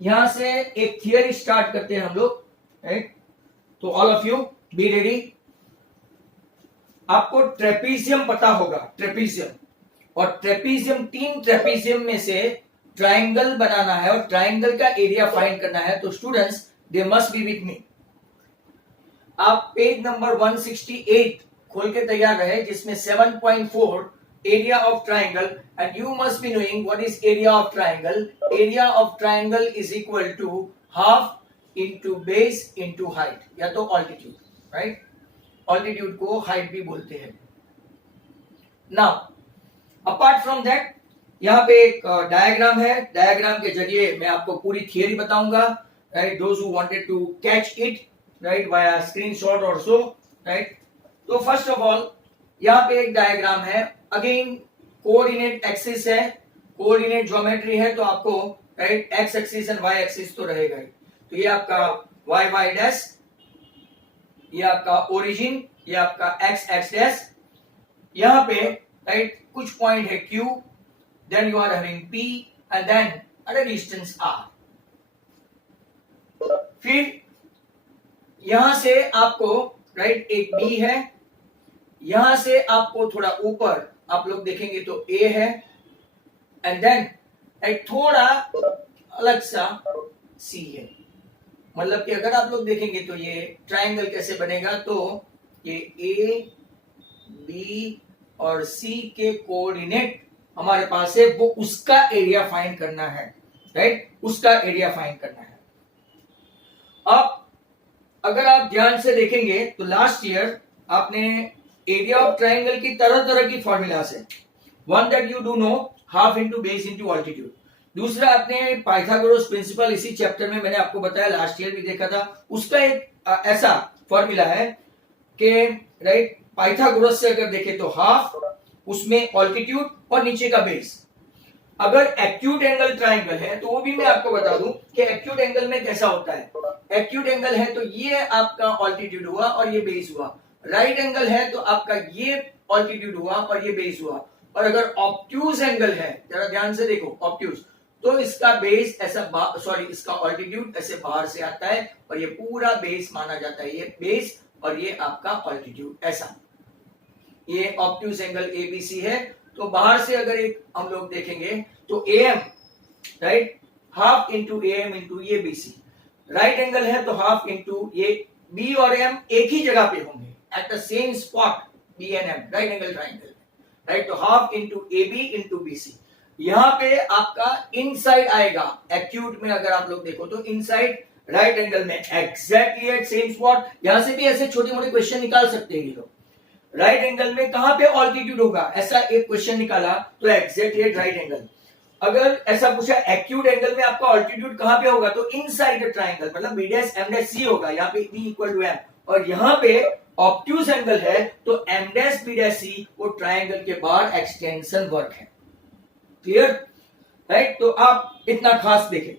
यहां से एक थियरी स्टार्ट करते हैं हम लोग, राइट। तो all of you be ready. आपको ट्रेपीजियम पता होगा, ट्रेपीजियम, और ट्रेपीजियम, 3 ट्रेपीजियम में से ट्राइंगल बनाना है और ट्राइंगल का एरिया फाइंड करना है। तो students they must be with me. आप पेज नंबर 168 खोल के तैयार रहे, जिसमें 7.4 area of triangle, and you must be knowing what is area of triangle. Area of triangle is equal to half into base into height, या तो altitude, right? Altitude को height भी बोलते हैं। Now, apart from that, यहाँ पे एक diagram है। डायग्राम के जरिए मैं आपको पूरी थियरी बताऊंगा, right? Those who wanted to catch it, right, via screenshot or so, right? तो फर्स्ट ऑफ ऑल यहाँ पे एक डायग्राम है। अगेन कोऑर्डिनेट एक्सिस है, कोऑर्डिनेट ज्योमेट्री है, तो आपको right X axis and Y axis तो रहेगा ही। तो ये आपका वाई वाई डैश, ये आपका ओरिजिन, ये आपका एक्स एक्स डैश। यहाँ पे राइट कुछ पॉइंट है Q, then you are having P and then at a distance R. फिर यहां से आपको राइट एक बी है, यहां से आपको थोड़ा ऊपर आप लोग देखेंगे तो ए है, एंड देन एक थोड़ा अलग सा सी है। मतलब कि अगर आप लोग देखेंगे तो ये ट्रायंगल कैसे बनेगा, तो ये ए बी और सी के कोऑर्डिनेट हमारे पास है, वो उसका एरिया फाइंड करना है, राइट, उसका एरिया फाइंड करना है। अब अगर आप ध्यान से देखेंगे तो लास्ट ईयर आपने एरिया ऑफ ट्राइंगल की तरह तरह की फॉर्मूलास है। One that you do know, half into base into altitude. दूसरा आपने पाइथागोरस प्रिंसिपल इसी चैप्टर में मैंने आपको बताया, लास्ट ईयर भी देखा था। उसका एक ऐसा फॉर्मूला है कि राइट पाइथागोरस से अगर देखें तो हाफ, उसमें ऑल्टीट्यूड और नीचे का बेस। अगर एक्यूट एंगल ट्राइंगल है तो वो भी मैं आपको बता दूं कि एक्यूट एंगल में कैसा होता है। एक्यूट एंगल है तो ये आपका ऑल्टीट्यूड हुआ और ये बेस हुआ। राइट एंगल है तो आपका ये ऑल्टीट्यूड हुआ और ये बेस हुआ। और अगर ऑब्ट्यूज एंगल है, जरा ध्यान से देखो, ऑब्ट्यूज, तो इसका बेस ऐसा, सॉरी इसका ऑल्टीट्यूड ऐसे बाहर से आता है और ये पूरा बेस माना जाता है। ये बेस और ये आपका ऑल्टीट्यूड, ऐसा। ये ऑब्ट्यूज एंगल एबीसी है। तो बाहर से अगर एक हम लोग देखेंगे तो AM, right, half into AM into ये बीसी। राइट एंगल है तो हाफ इंटू ये बी और एम एक ही जगह पे होंगे, at the same spot, B and M, right angle triangle, right. तो half into A B into B C. यहां पे आपका इनसाइड आएगा। एक्यूट में अगर आप लोग देखो तो इनसाइड राइट एंगल में एग्जैक्टली एट सेम स्पॉट। यहां से भी ऐसे छोटे मोटे क्वेश्चन निकाल सकते हैं ये लोग। राइट एंगल में कहां पे ऑल्टीट्यूड होगा, ऐसा एक क्वेश्चन निकाला तो एग्जैक्टली एट राइट एंगल। अगर ऐसा पूछा एक्यूट एंगल में आपका ऑल्टीट्यूड कहां पे होगा, तो इनसाइड द ट्राइंगल, मतलब B dash M dash C होगा। यहाँ पे बी इक्वल टू एम, और यहाँ पे ऑब्ट्यूज एंगल है तो M dash B dash C वो ट्राइंगल के बाहर एक्सटेंशन वर्क है। Clear, right. तो आप इतना खास देखें।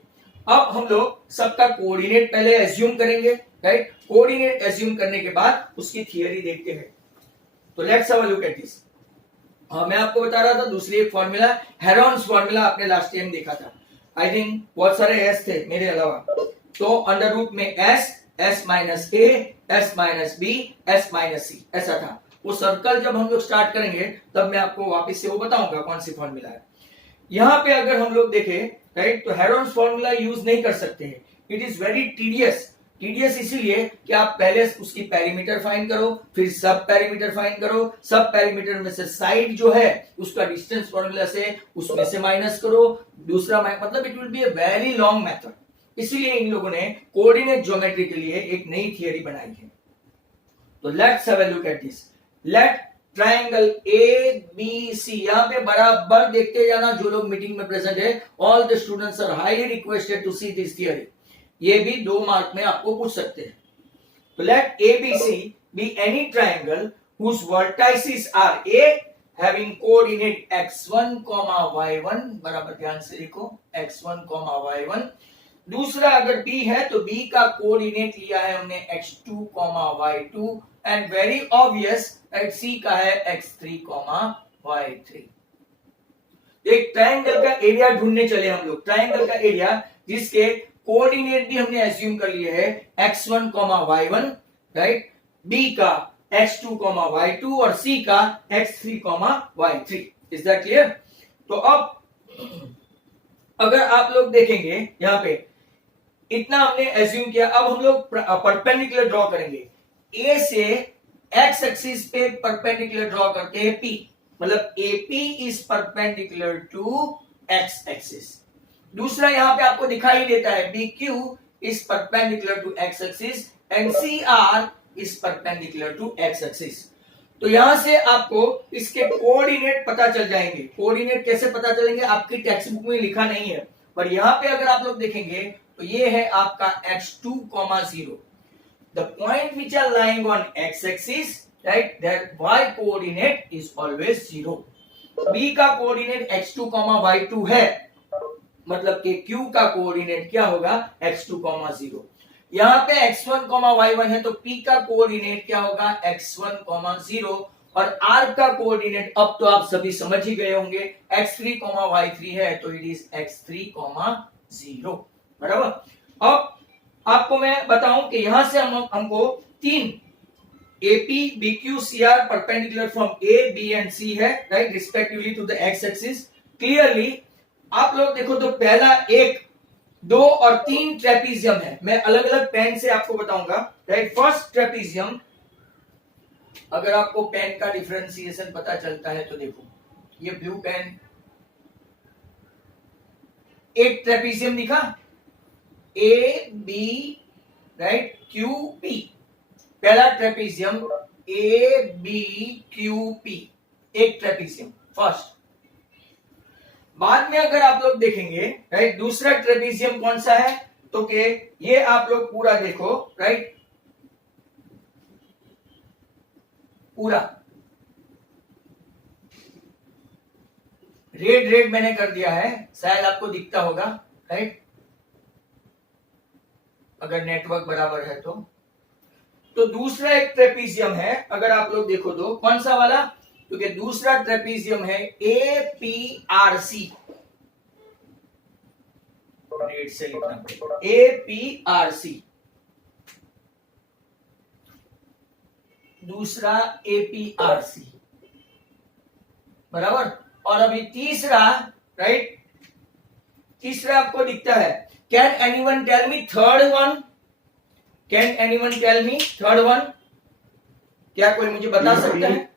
अब हम लोग सबका कोऑर्डिनेट पहले एज्यूम करेंगे, राइट। कोऑर्डिनेट एज्यूम करने के बाद उसकी थियरी देखते हैं। तो let's have a look at this. मैं आपको बता रहा था दूसरी एक फॉर्मूला, हेरोन्स फॉर्मूला, आपने लास्ट टाइम देखा था। आई थिंक बहुत सारे एस थे मेरे अलावा। तो अंडर रूट में S, S minus A, S minus B, S minus C, ऐसा था। वो सर्कल जब हम लोग स्टार्ट करेंगे तब मैं आपको वापस से वो बताऊंगा कौन सी फॉर्मूला है। यहां पे अगर हम लोग देखें, राइट, तो हेरोन्स फॉर्मूला यूज नहीं कर सकते हैं। It is very tedious. TDS इसीलिए कि आप पहले उसकी पेरीमीटर फाइंड करो, फिर सब पेरीमीटर फाइंड करो, सब पेरीमीटर में से साइड जो है उसका डिस्टेंस फॉर्मूला से उसमें से माइनस करो, दूसरा मतलब it will be a very long method. इसीलिए इन लोगों ने कोऑर्डिनेट ज्योमेट्री के लिए एक नई थियरी बनाई है। तो let's have a look at this. Let triangle A B C, यहां पे बराबर देखते जाना जो लोग मीटिंग में प्रेजेंट है। All the students are highly requested to see this theory. ये भी 2 मार्क में आपको पूछ सकते हैं। तो late ABC be any triangle whose vertices are A having coordinate x1, y1, बराबर ध्यान से देखो, x1, y1। दूसरा अगर B है तो B का कोऑर्डिनेट लिया है हमने x2, y2, and very obvious right C का है x3, y3। एक ट्रायंगल का एरिया ढूंढने चले हम लोग। ट्रायंगल का एरिया जिसके कोऑर्डिनेट भी हमने एज्यूम कर लिए है x1, y1, राइट, b का x2, y2 और c का x3, y3। Is that clear? तो अब अगर आप लोग देखेंगे यहां पे इतना हमने एज्यूम किया, अब हम लोग परपेंडिकुलर ड्रॉ करेंगे। ए से एक्स एक्सिस पे परपेंडिकुलर ड्रॉ करते हैं P, मतलब AP इज परपेंडिकुलर टू एक्स एक्सिस। दूसरा यहां पे आपको दिखाई देता है BQ is perpendicular to X axis and CR is perpendicular to X axis. तो यहां से आपको इसके कोऑर्डिनेट पता चल जाएंगे। कोऑर्डिनेट कैसे पता चलेंगे? आपकी टेक्स्ट बुक में लिखा नहीं है, पर यहां पे अगर आप लोग देखेंगे तो ये है आपका x2, 0, the point which are lying on x axis, right, that y coordinate is always 0। b का कोऑर्डिनेट x2, y2 है, मतलब कि q का कोऑर्डिनेट क्या होगा? x2, 0। यहां पे x1, y1 है तो p का कोऑर्डिनेट क्या होगा? x1, 0, और r का कोऑर्डिनेट अब तो आप सभी समझ ही गए होंगे, x3, y3 है तो इट इज x3, 0। बराबर। अब आपको मैं बताऊं कि यहां से हमको तीन AP, BQ, CR perpendicular from A, B and C है, right, respectively to the X axis. Clearly आप लोग देखो तो पहला 1, 2 और 3 ट्रेपीजियम है। मैं अलग अलग पेन से आपको बताऊंगा, राइट। फर्स्ट ट्रेपीजियम, अगर आपको पेन का डिफरेंशिएशन पता चलता है तो देखो, ये ब्लू पेन, एक ट्रेपीजियम दिखा, A, B, right, Q, P, पहला trapezium A, B, Q, P, एक ट्रेपीजियम फर्स्ट। बाद में अगर आप लोग देखेंगे, राइट, दूसरा ट्रेपीजियम कौन सा है? तो के ये आप लोग पूरा देखो, राइट, पूरा रेड रेड मैंने कर दिया है, शायद आपको दिखता होगा, राइट, अगर नेटवर्क बराबर है तो दूसरा एक ट्रेपीजियम है, अगर आप लोग देखो तो कौन सा वाला? क्योंकि दूसरा ट्रेपीजियम है APRC, रेड से लिखना पड़ेगा, APRC, दूसरा APRC, बराबर। और अभी तीसरा, राइट, तीसरा आपको दिखता है। Can anyone tell me third one? Can anyone tell me third one? क्या कोई मुझे बता सकता है?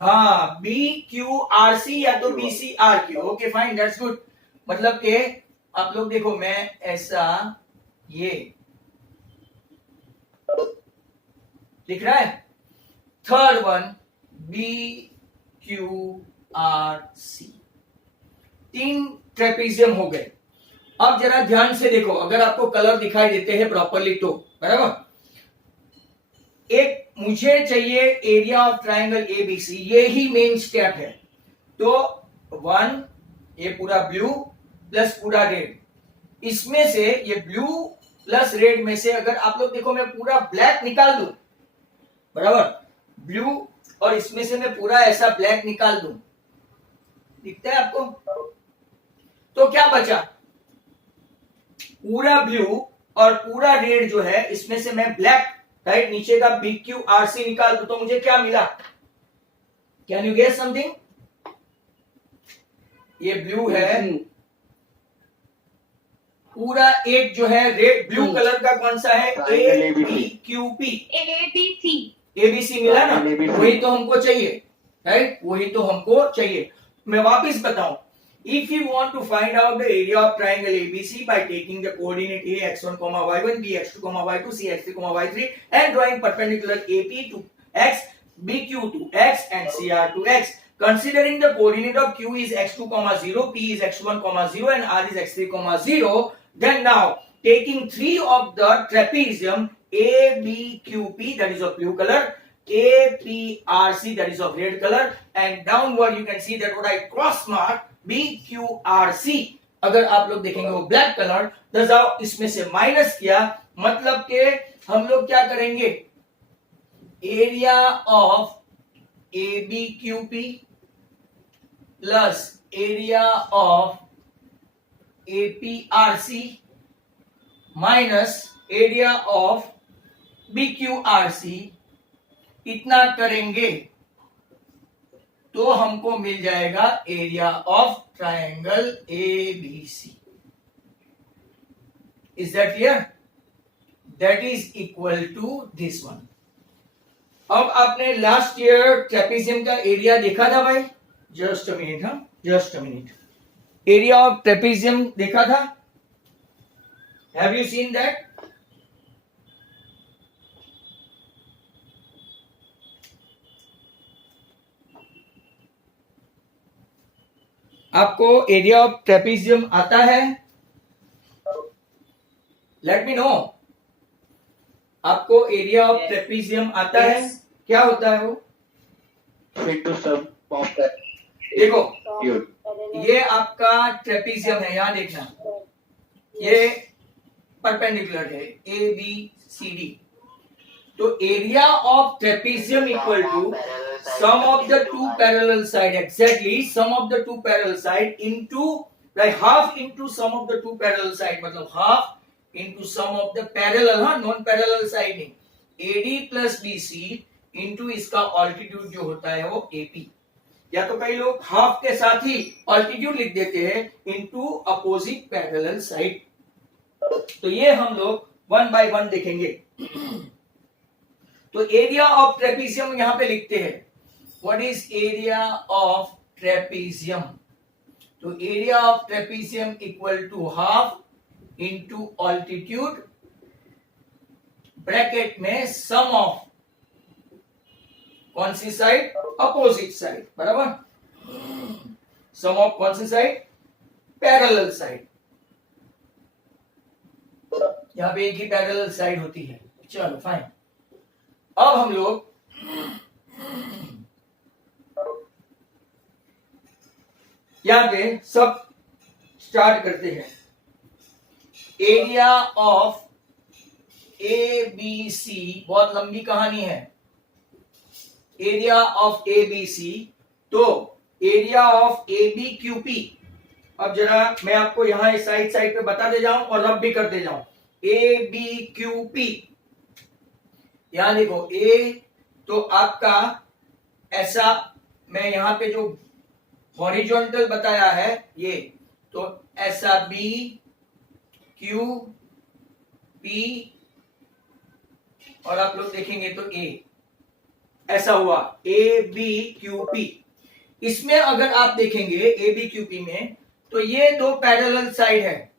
हाँ, BQRC या तो BCRQ। Okay fine, that's good. मतलब के आप लोग देखो, मैं ऐसा ये दिख रहा है, थर्ड वन BQRC, 3 ट्रेपीजियम हो गए। अब जरा ध्यान से देखो, अगर आपको कलर दिखाई देते हैं प्रॉपरली तो, बराबर। एक मुझे चाहिए एरिया ऑफ ट्रायंगल ABC, ये ही मेन स्टेप है। तो 1, ये पूरा ब्लू प्लस पूरा रेड, इसमें से ये ब्लू प्लस रेड में से अगर आप लोग देखो, मैं पूरा ब्लैक निकाल दूं, बराबर, ब्लू, और इसमें से मैं पूरा ऐसा ब्लैक निकाल दूं, दिखता है आपको? तो क्या बचा? पूरा ब्लू और पूरा रेड जो है, इसमें से मैं ब्लैक, राइट, नीचे का BQRC निकाल दूं तो मुझे क्या मिला? Can you guess something? ये ब्लू है, पूरा एक जो है रेड ब्लू कलर का कौन सा है? ABQP, ABC मिला ना, वही तो हमको चाहिए, राइट, वही तो हमको चाहिए। मैं वापिस बताऊं, if you want to find out the area of triangle ABC by taking the coordinate A, x1, y1, B, x2, y2, C, x3, y3 and drawing perpendicular AP to x, BQ to x and CR to x, considering the coordinate of Q is x2, 0, P is x1, 0 and R is x3, 0, then now taking 3 of the trapezium ABQP, that is of blue color, APRC, that is of red color, and downward you can see that what I cross mark BQRC, अगर आप लोग देखेंगे वो black colour, तो जाओ इसमें से minus किया, मतलब के हम लोग क्या करेंगे? Area of ABQP plus area of APRC minus area of BQRC, इतना करेंगे तो हमको मिल जाएगा area of triangle ABC. Is that clear? That is equal to this one. अब आपने लास्ट ईयर ट्रेपेजियम का एरिया देखा था भाई? जस्ट अ मिनट, हाँ just a minute. Area of trapezium देखा था? Have you seen that? आपको एरिया ऑफ ट्रेपेजियम आता है? Let me know. आपको एरिया ऑफ ट्रेपेजियम आता है? क्या होता है वो? into sum of the देखो, unit. ये आपका ट्रेपेजियम है, यहां देखना, ये परपेंडिकुलर है ABCD. तो area of trapezium equal to sum of the two parallel side, exactly sum of the two parallel side into half into sum of the two parallel side, मतलब half into sum of the parallel, हाँ non parallel side नहीं, AD plus BC into इसका altitude जो होता है वो AP. या तो कई लोग हाफ के साथ ही ऑल्टीट्यूड लिख देते हैं इनटू अपोजिट पैरेलल साइड. तो ये हम लोग वन बाय वन देखेंगे. तो एरिया ऑफ ट्रेपेजियम यहां पे लिखते हैं. What is area of trapezium? तो area of trapezium equal to half into altitude bracket में सम ऑफ कौन सी साइड? अपोजिट साइड, बराबर. सम ऑफ कौन सी साइड? Parallel side. यहां पे एक ही पैरेलल साइड होती है. चलो फाइन. अब हम लोग यहां पे सब स्टार्ट करते हैं. एरिया ऑफ ABC, बहुत लंबी कहानी है. एरिया ऑफ ABC, तो एरिया ऑफ ABQP. अब जरा मैं आपको यहां साइड साइड पे बता दे जाऊं और रब भी कर दे जाऊं. ABQP, यहां देखो A तो आपका ऐसा, मैं यहां पे जो हॉरिजॉन्टल बताया है ये, तो ऐसा BQP और आप लोग देखेंगे तो A ऐसा हुआ ABQP. इसमें अगर आप देखेंगे ABQP में तो ये दो पैरेलल साइड है.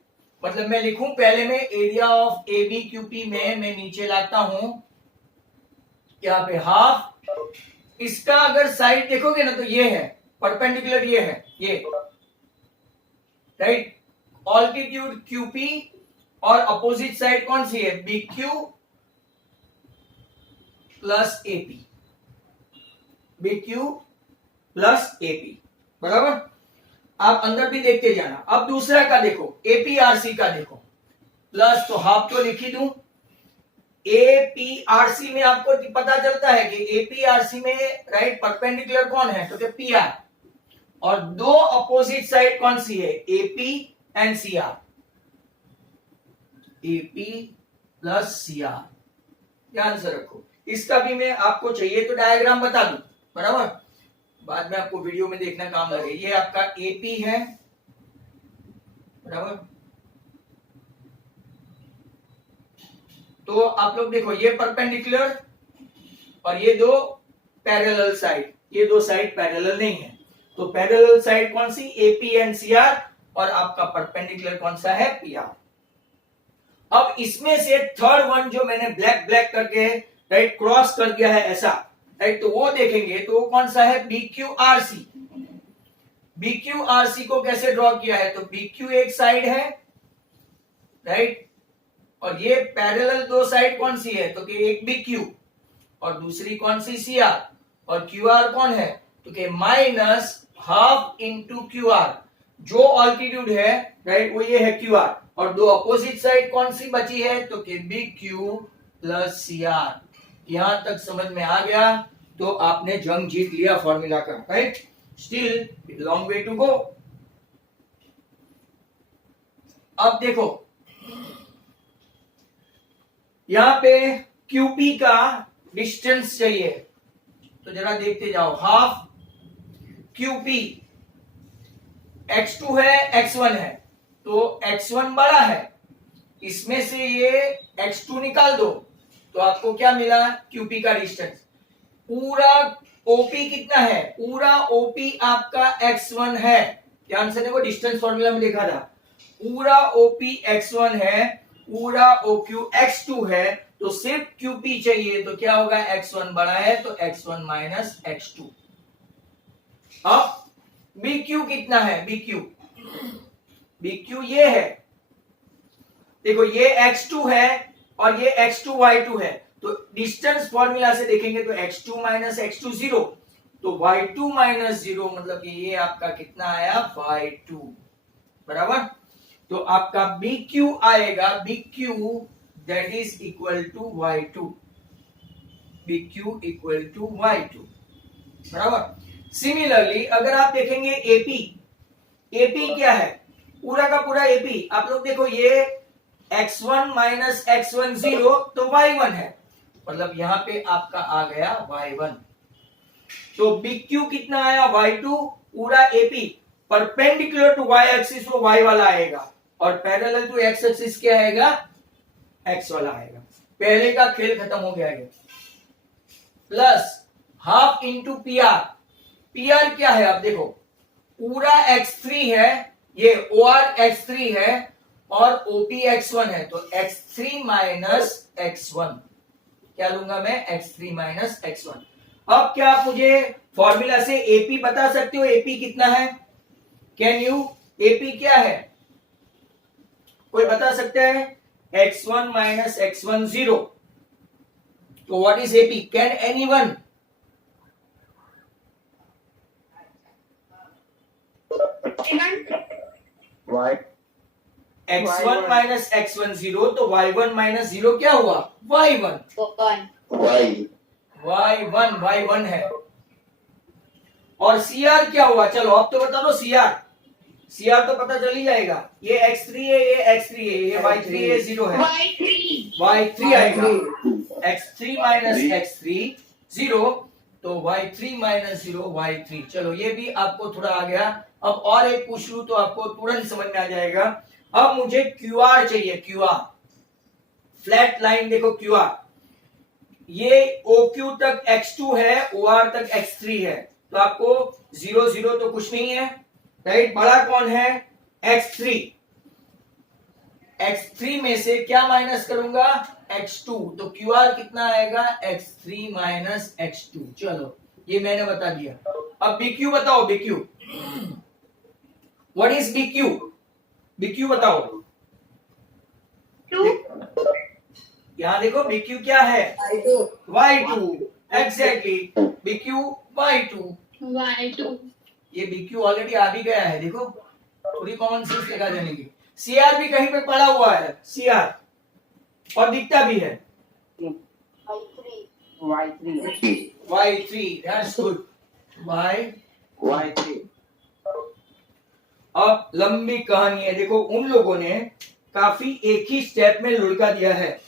मतलब मैं लिखूं पहले में एरिया ऑफ ABQP में मैं नीचे लाता हूं यहाँ पे हाफ. इसका अगर साइड देखोगे ना तो ये है परपेंडिकुलर, ये है ये, राइट. ऑल्टीट्यूड QP और अपोजिट साइड कौन सी है? BQ plus AP. BQ plus AP, बराबर. आप अंदर भी देखते जाना. अब दूसरा का देखो, APRC का देखो. प्लस तो हाफ तो लिख ही दूं. APRC में आपको पता चलता है कि APRC में राइट परपेंडिकुलर कौन है? तो PR. और दो अपोजिट साइड कौन सी है? AP and CR. AP plus CR. ध्यान से रखो. इसका भी मैं आपको चाहिए तो डायग्राम बता दूं, बराबर. बाद में आपको वीडियो में देखना काम लगे. ये आपका AP है, बराबर. तो आप लोग देखो ये परपेंडिकुलर और ये दो पैरेलल साइड. ये दो साइड पैरेलल नहीं है. तो पैरेलल साइड कौन सी? AP and CR. और आपका परपेंडिकुलर कौन सा है? PR. अब इसमें से थर्ड वन जो मैंने ब्लैक ब्लैक करके राइट क्रॉस कर दिया है ऐसा, राइट, तो वो देखेंगे तो वो कौन सा है? BQRC. BQRC को कैसे ड्रॉ किया है? तो BQ एक साइड है, राइट, और ये पैरेलल दो साइड कौन सी है? तो कि एक BQ और दूसरी कौन सी? CR. और QR कौन है? तो कि माइनस हाफ इंटू QR. जो ऑल्टीट्यूड है राइट वो ये है QR. और दो अपोजिट साइड कौन सी बची है? तो कि BQ प्लस CR. यहां तक समझ में आ गया तो आपने जंग जीत लिया फॉर्मूला का, right. Still long way to go. अब देखो यहां पे QP का डिस्टेंस चाहिए, तो जरा देखते जाओ। हाफ QP x2 है x1 है, तो x1 बड़ा है, इसमें से ये x2 निकाल दो तो आपको क्या मिला? QP का डिस्टेंस। पूरा OP कितना है? पूरा OP आपका x1 है। ध्यान से देखो, डिस्टेंस फॉर्मूला में लिखा था पूरा OP x1 है, पूरा OQ x2 है, तो सिर्फ QP चाहिए, तो क्या होगा? x1 बड़ा है तो x1 माइनस x2। अब BQ कितना है? BQ ये है, देखो ये x2 है और ये x2 y2 है, तो डिस्टेंस फॉर्मूला से देखेंगे तो x2 माइनस x2 0, तो y2 माइनस 0 मतलब कि ये आपका कितना आया? y2 बराबर। तो आपका BQ आएगा, BQ that is equal to y2, BQ equal to y2 बराबर। सिमिलरली अगर आप देखेंगे AP क्या है? पूरा का पूरा AP आप लोग देखो, ये x1 माइनस x1 0 तो y1 है, मतलब यहां पे आपका आ गया y1। तो BQ कितना आया? y2। पूरा AP perpendicular to y axis वो y वाला आएगा, और पैरेलल टू x एक्सिस क्या आएगा? x वाला आएगा। पहले का खेल खत्म हो गया है। प्लस हाफ इंटू PR क्या है? आप देखो पूरा x3 है, ये OR x3 है और OP x1 है, तो x3 माइनस x1 क्या लूंगा मैं? x3 minus x1। अब क्या आप मुझे फॉर्मूला से AP बता सकते हो? AP कितना है? Can you? AP क्या है? कोई बता सकता है? x1 माइनस x1 0, तो what is AP? Can anyone? Y x1 minus x1 0, तो y1 माइनस 0 क्या हुआ? y1। y1 है। और CR क्या हुआ? चलो अब तो बता दो CR तो पता चल ही जाएगा। ये x3 है, ये x3 है, ये y3 है, 0 है, y3 आएगा। x3 माइनस x3 0, तो y3 माइनस 0 y3। चलो ये भी आपको थोड़ा आ गया। अब और एक पूछ लूं तो आपको तुरंत समझ में आ जाएगा। अब मुझे QR चाहिए, QR फ्लैट लाइन। देखो QR ये OQ तक x2 है, OR तक x3 है, तो आपको 0 0 तो कुछ नहीं है, राइट। बड़ा कौन है? x3। x3 में से क्या माइनस करूंगा? x2, तो QR कितना आएगा? x3 minus x2। चलो ये मैंने बता दिया। अब BQ बताओ, BQ व्हाट इज BQ बताओ। यहां देखो BQ क्या है? y2 exactly, BQ y2। ये BQ ऑलरेडी आ भी गया है, देखो थोड़ी कॉमन सेंस लगा देने की। CR भी कहीं पे पड़ा हुआ है, CR, और दिखता भी है y3। That's good, y3। अब लंबी कहानी है। देखो उन लोगों ने काफी एक ही स्टेप में लुढ़का दिया है,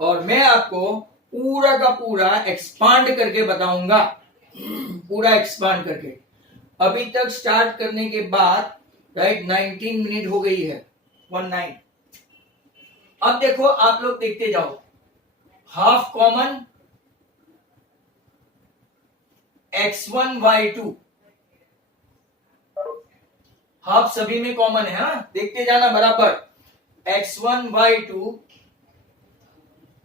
और मैं आपको पूरा का पूरा एक्सपांड करके बताऊंगा, पूरा एक्सपांड करके। अभी तक स्टार्ट करने के बाद राइट 19 मिनट हो गई है, 19। अब देखो आप लोग देखते जाओ, half common x1 y2, half सभी में कॉमन है। हाँ देखते जाना बराबर। x1 y2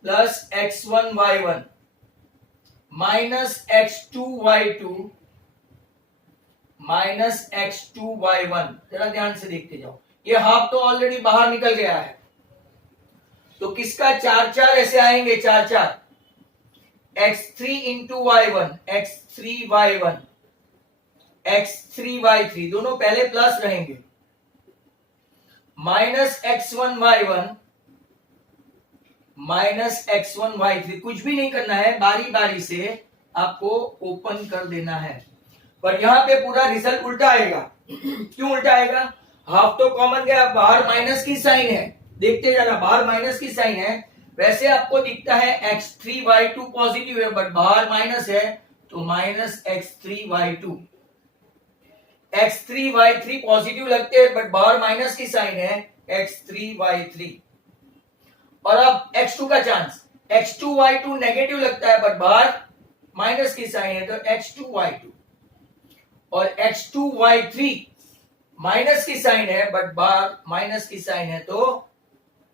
plus x1 y1 minus x2 y2 minus x2 y1। जरा ध्यान से देखते जाओ, ये हाफ तो ऑलरेडी बाहर निकल गया है, तो किसका 4 4 ऐसे आएंगे? 4 4 x3 into y1, x3 y1, x3 y3, दोनों पहले प्लस रहेंगे, minus x1 y1 minus x1 y3। कुछ भी नहीं करना है, बारी बारी से आपको ओपन कर देना है, पर यहां पे पूरा रिजल्ट उल्टा आएगा। क्यों उल्टा आएगा? हाफ तो कॉमन गया, बाहर माइनस की साइन है, देखते जाना, बाहर माइनस की साइन है। वैसे आपको दिखता है x3y2 पॉजिटिव है, बट बाहर माइनस है, तो माइनस x3y2। x3y3 पॉजिटिव लगते हैं, बट बाहर माइनस की साइन है, x3y3। और अब x2 का चांस, x2y2 नेगेटिव लगता है, बट बाहर माइनस की साइन है, तो x2y2। और x2y3 माइनस की साइन है, बट बाहर माइनस की साइन है, तो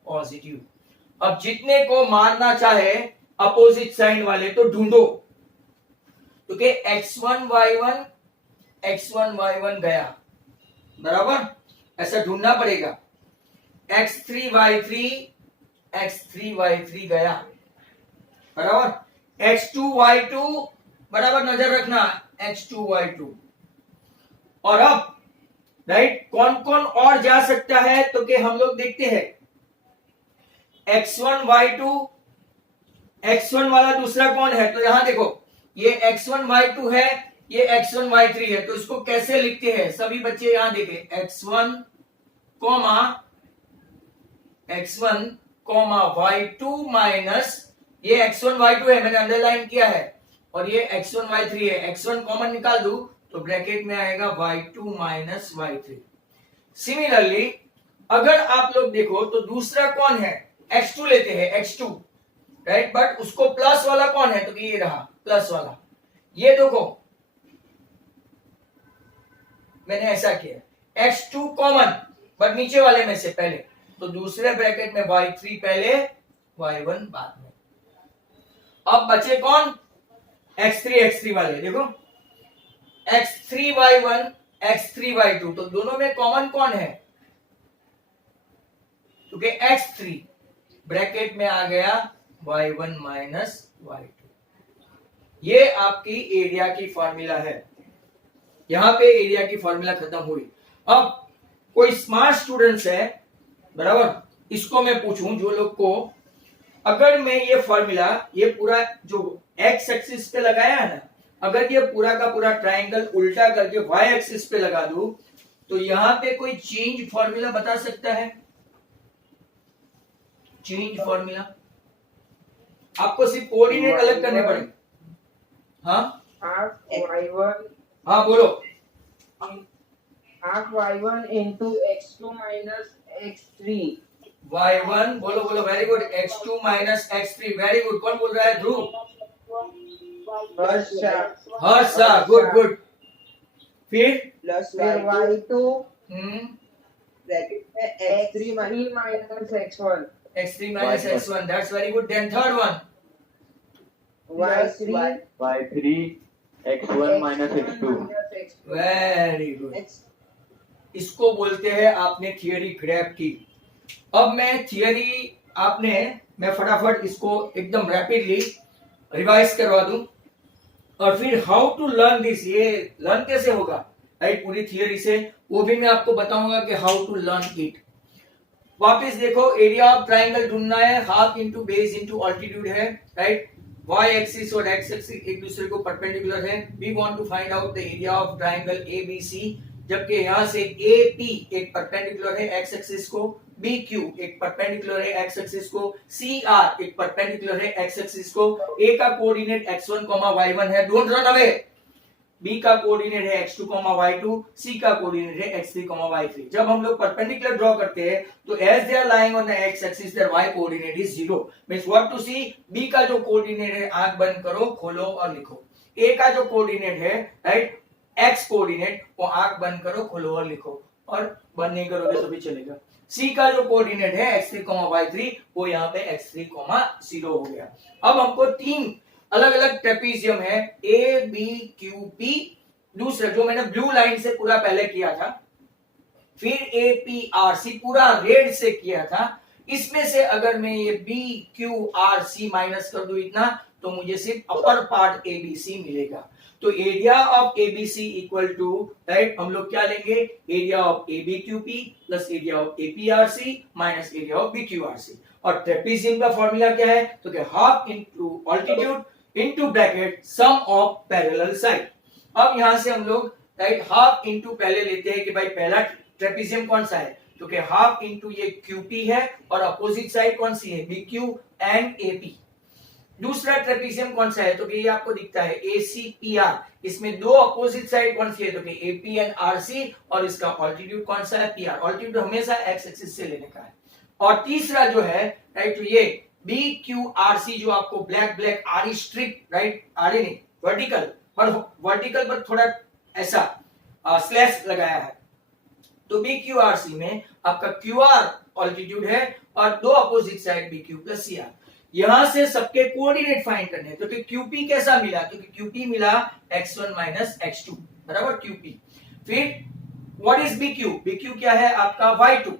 पॉजिटिव। अब जितने को मारना चाहे अपोजिट साइन वाले तो ढूंढो, तो कि x1y1 गया, बराबर, ऐसा ढूंढना पड़ेगा। x3y3 गया, बराबर। x2y2 बराबर नजर रखना, x2y2। और अब राइट कौन कौन और जा सकता है, तो कि हम लोग देखते हैं x1y2, x1 वाला दूसरा कौन है, तो यहां देखो, ये x1y2 है, ये x1y3 है, तो इसको कैसे लिखते हैं सभी बच्चे यहां देखें, x1 y2 माइनस ये x1y2 है, मैंने अंडरलाइन किया है, और ये x1y3 है, x1 कॉमन निकाल दूं तो ब्रैकेट में आएगा y2 माइनस y3। सिमिलरली अगर आप लोग देखो तो दूसरा कौन है, x2 लेते हैं, x2 राइट, बट उसको प्लस वाला कौन है, तो ये रहा प्लस वाला। ये देखो मैंने ऐसा किया, x2 कॉमन बट नीचे वाले में से पहले, तो दूसरे ब्रैकेट में y3 पहले, y1 बाद में। अब बचे कौन, x3 वाले, देखो x3y1 x3y2, तो दोनों में कॉमन कौन है, क्योंकि x3 ब्रैकेट में आ गया y1 माइनस y2। ये आपकी एरिया की फॉर्मूला है, यहां पे एरिया की फॉर्मूला खत्म हुई। अब कोई स्मार्ट स्टूडेंट्स है, बराबर, इसको मैं पूछूं जो लोग को, अगर मैं ये फॉर्मूला ये पूरा जो एक्स एक्सिस पे लगाया है ना, अगर ये पूरा का पूरा ट्रायंगल उल्टा करके वाई एक्सिस पे लगा दूं, तो यहां पे कोई चेंज फॉर्मूला बता सकता है, चेंज फॉर्मूला? आपको सिर्फ कोऑर्डिनेट अलग करने पड़ेंगे। हाँ हाँ बोलो। Half y1 into x2 minus x3। y1 बोलो बोलो, very good, x2 minus x3, very good. कौन बोल रहा है, ध्रुव? Harsha, good good. फिर प्लस y2 ब्रैकेट में x3 minus x1। x3 minus x1, that's very good. Then third one, y3 x1 minus x2। very good. इसको बोलते हैं आपने थियरी ग्रैब की। अब मैं थियरी मैं फटाफट इसको एकदम रैपिडली रिवाइज करवा दूं, और फिर हाउ टू लर्न दिस, ये लर्न कैसे होगा राइट, पूरी थियरी से, वो भी मैं आपको बताऊंगा कि हाउ टू लर्न इट। वापस देखो, एरिया ऑफ ट्राइंगल ढूंढना है, half into base into altitude है राइट, y एक्सिस और x एक्सिस एक दूसरे को परपेंडिकुलर है। We want to find out the area of triangle ABC, जबकि यहां से AP एक परपेंडिकुलर है x एक्सिस को, BQ एक परपेंडिकुलर है x एक्सिस को, CR एक परपेंडिकुलर है x एक्सिस को। A का कोऑर्डिनेट x1, y1 है, डोंट रन अवे। B का कोऑर्डिनेट है x2, y2, C का कोऑर्डिनेट है x3, y3। जब हम लोग परपेंडिकुलर ड्रॉ करते हैं तो as they are lying on the x axis there y coordinate is 0, means what to see, B का जो कोऑर्डिनेट है, आंख बंद करो, खोलो और लिखो। A का जो कोऑर्डिनेट है राइट, x कोऑर्डिनेट, वो आंख बंद करो, खोलो और लिखो, और बंद नहीं करोगे तो भी चलेगा। C का जो कोऑर्डिनेट है x3, y3, वो यहाँ पे x3, 0 हो गया। अब हमको तीन अलग अलग ट्रेपीजियम है, ए बी क्यू पी, दूसरा जो मैंने ब्लू लाइन से पूरा पहले किया था, फिर ए पी आर सी पूरा रेड से किया था। इसमें से अगर मैं ये B Q R C minus कर दूं इतना, तो मुझे सिर्फ अपर पार्ट एबीसी मिलेगा। तो area of ABC equal to right, हम लोग क्या लेंगे, area of ABQP plus area of APRC minus area of BQRC. और ट्रेपीजियम का फॉर्मूला क्या है, तो कि half into altitude into bracket sum of parallel side. अब यहां से हम लोग राइट हाफ इनटू पहले लेते हैं कि भाई पहला ट्रेपीजियम कौन सा है, तो कि हाफ इंटू ये QP है और अपोजिट साइड कौन सी है, BQ एंड AP। दूसरा ट्रेपीजियम कौन सा है, तो कि ये आपको दिखता है ACPR, इसमें दो अपोजिट साइड कौन सी है, तो कि AP एंड RC, और इसका ऑल्टीट्यूड कौन सा है, PR। ऑल्टीट्यूड हमेशा एक्स एक्सिस से लेने का है। और तीसरा जो है राइट, तो ये BQRC जो आपको ब्लैक ब्लैक आरी स्ट्रिप, राइट, आरी नहीं वर्टिकल, पर वर्टिकल पर थोड़ा ऐसा स्लैश लगाया है, तो BQRC में आपका QR ऑल्टीट्यूड है और दो opposite side BQ plus CR। यहां से सबके कोऑर्डिनेट फाइंड करने हैं, तो कि QP कैसा मिला, तो कि QP मिला x1 माइनस x2 बराबर QP। फिर व्हाट इज BQ, BQ क्या है आपका y2,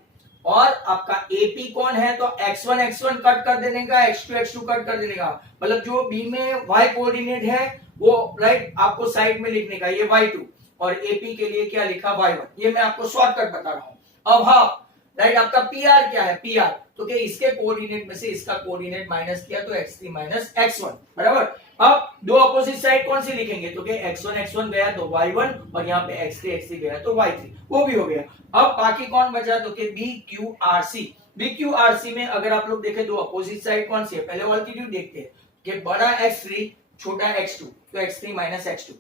और आपका AP कौन है, तो x1 x1 कट कर देने का, x2 x2 कट कर देने का, मतलब जो B में y कोऑर्डिनेट है वो राइट आपको साइड में लिखने का, ये y2, और AP के लिए क्या लिखा y1। ये मैं आपको शॉर्टकट बता रहा हूं। अब हाफ राइट आपका PR क्या है, PR तो कि इसके कोऑर्डिनेट में से इसका कोऑर्डिनेट माइनस किया तो x3 माइनस x1 बराबर। अब दो अपोजिट साइड कौन सी लिखेंगे, तो कि x1 x1 गया तो y1, और यहाँ पे x3 x3 गया तो y3, वो भी हो गया। अब बाकी कौन बचा, तो कि BQRC। BQRC में अगर आप लोग देखें दो अपोजिट साइड कौन सी है, पहले ऑल्टीट्यूड देखते हैं कि बड़ा x3 छोटा x2, तो x3 माइनस x2,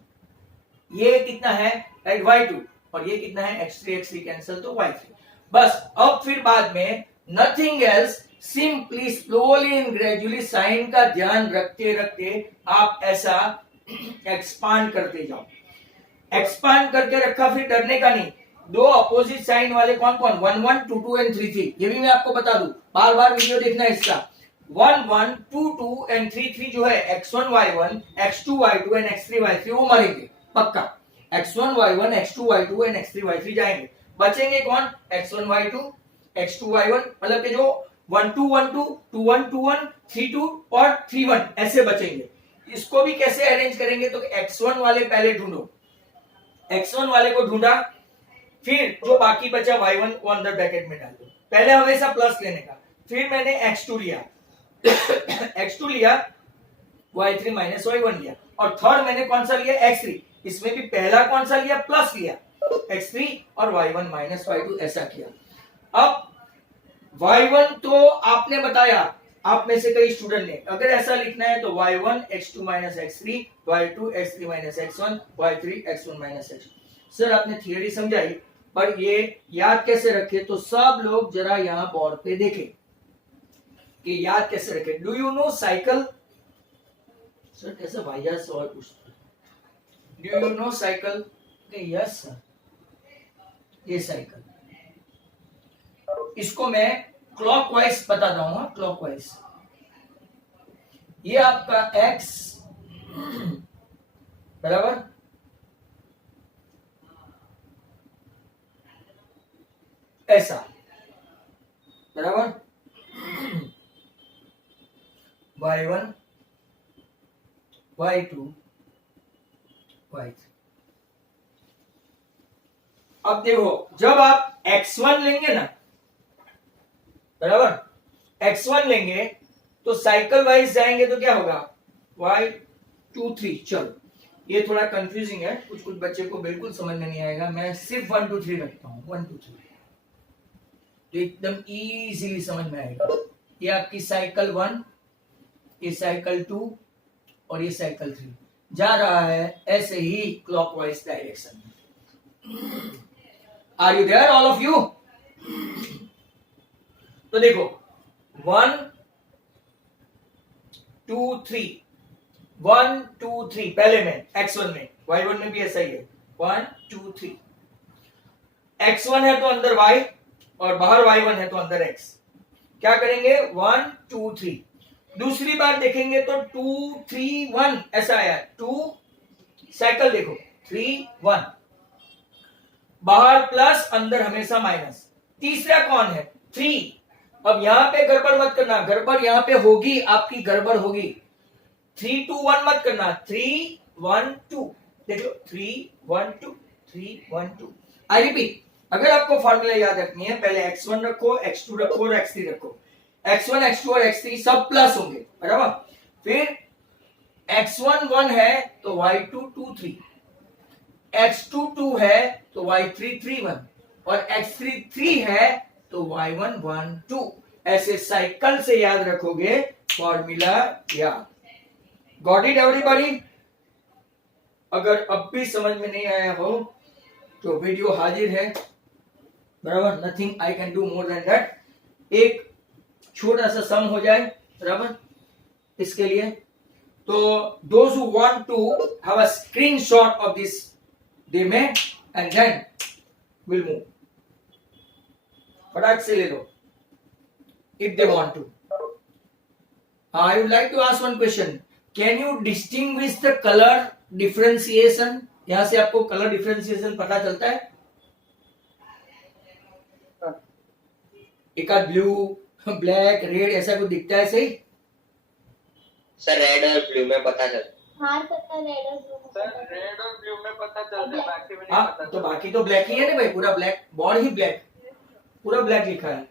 ये कितना है राइट y2, और ये कितना है x3 x3 कैंसिल तो y3 बस। अब फिर बाद में nothing else, simply slowly and gradually sign का ध्यान रखते रखते आप ऐसा एक्सपांड करते जाओ। एक्सपांड करके रखा, फिर डरने का नहीं। दो अपोजिट साइन वाले कौन कौन, 1 1 2 2 एंड 3 3, ये भी मैं आपको बता दूं, बार बार वीडियो देखना है इसका। 1 1 2 2 एंड 3 3 जो है x1 y1 x2 y2 and x3 y3 वो मरेंगे पक्का। x1 y1 x2 y2 and x3 y3 जाएंगे, बचेंगे कौन, x1 y2 x2 y1, मतलब कि जो 1 2 1 2 2 1 2 1 3 2 और 3 1 ऐसे बचेंगे। इसको भी कैसे अरेंज करेंगे, तो x1 वाले पहले ढूंढो, x1 वाले को ढूंढा, फिर जो बाकी बचा y1 को अंदर ब्रैकेट में डाल दो, पहले हमेशा प्लस लेने का। फिर मैंने x2 लिया x2 लिया, y3 माइनस y1 लिया, और थर्ड मैंने कौन सा लिया, x3, इसमें भी पहला कौन सा लिया, प्लस लिया x3 और y1 माइनस y2 ऐसा किया। अब y1 तो आपने बताया, आप में से कई स्टूडेंट ने, अगर ऐसा लिखना है तो y1 x2 minus x3, y2 x3 minus x1, y3 x1 minus x2। Sir आपने थियरी समझाई, पर ये याद कैसे रखे, तो सब लोग जरा यहां बोर्ड पे देखें कि याद कैसे रखे। Do you know cycle, sir कैसे भाईया सवाल पूछते, do you know cycle, yes sir, ये साइकिल, इसको मैं क्लॉकवाइज बता दूंगा, क्लॉकवाइज। ये आपका x बराबर ऐसा बराबर y1 y2 y3। अब देखो जब आप x1 लेंगे ना बराबर, x1 लेंगे तो साइकिल वाइज जाएंगे तो क्या होगा, y2 3। चलो ये थोड़ा कंफ्यूजिंग है, कुछ कुछ बच्चे को बिल्कुल समझ में नहीं आएगा, मैं सिर्फ 1 2 3 रखता हूं, 1 2 3 तो एकदम इजीली समझ में आएगा। ये आपकी साइकिल 1, ये साइकिल 2 और ये साइकिल 3 जा रहा है ऐसे ही क्लॉकवाइज डायरेक्शन में। Are you there all of you? तो देखो 1 2 3 1 2 3 पहले में x1 में, y1 में भी ऐसा ही है 1 2 3। x1 है तो अंदर y और बाहर y1 है तो अंदर x। क्या करेंगे 1 2 3। दूसरी बार देखेंगे तो 2 3 1 ऐसा आया, 2 साइकिल देखो 3 1, बाहर प्लस अंदर हमेशा माइनस। तीसरा कौन है 3। अब यहां पे गड़बड़ मत करना, गड़बड़ यहां पे होगी, आपकी गड़बड़ होगी। 3 2 1 मत करना, 3 1 2 देख लो, 3 1 2 3 1 2। आई रिपीट, अगर आपको फॉर्मूला याद रखनी है, पहले x1 रखो, x2 रखो और x3 रखो। x1 x2 और x3 सब प्लस होंगे बराबर। फिर x1 1 है तो y2 2 3, x2 2 है तो y3 3 1, और x3 3 है तो y1 1 2। ऐसे साइकिल से याद रखोगे फॉर्मूला याद। Got it everybody? अगर अब भी समझ में नहीं आया हो तो वीडियो हाजिर है, बराबर। Nothing I can do more than that. एक छोटा सा सम हो जाए, बराबर, इसके लिए। तो those who want to have a screenshot of this they may, and then will move. फटाक से ले लो if they want to. I would like to ask one question, can you distinguish the colour differentiation? यहां से आपको colour differentiation पता चलता है? एक आध ब्लू, ब्लैक, रेड ऐसा कुछ दिखता है? सही सर रेड और ब्लू में पता चलता हार पता रेड और ब्लू सर रेड और ब्लू में पता चलता है, बाकी में नहीं हाँ, पता तो चलता। बाकी तो ब्लैक ही है ना भाई, पूरा ब्लैक, बॉर्ड ही ब्लैक, पूरा ब्लैक लिखा है।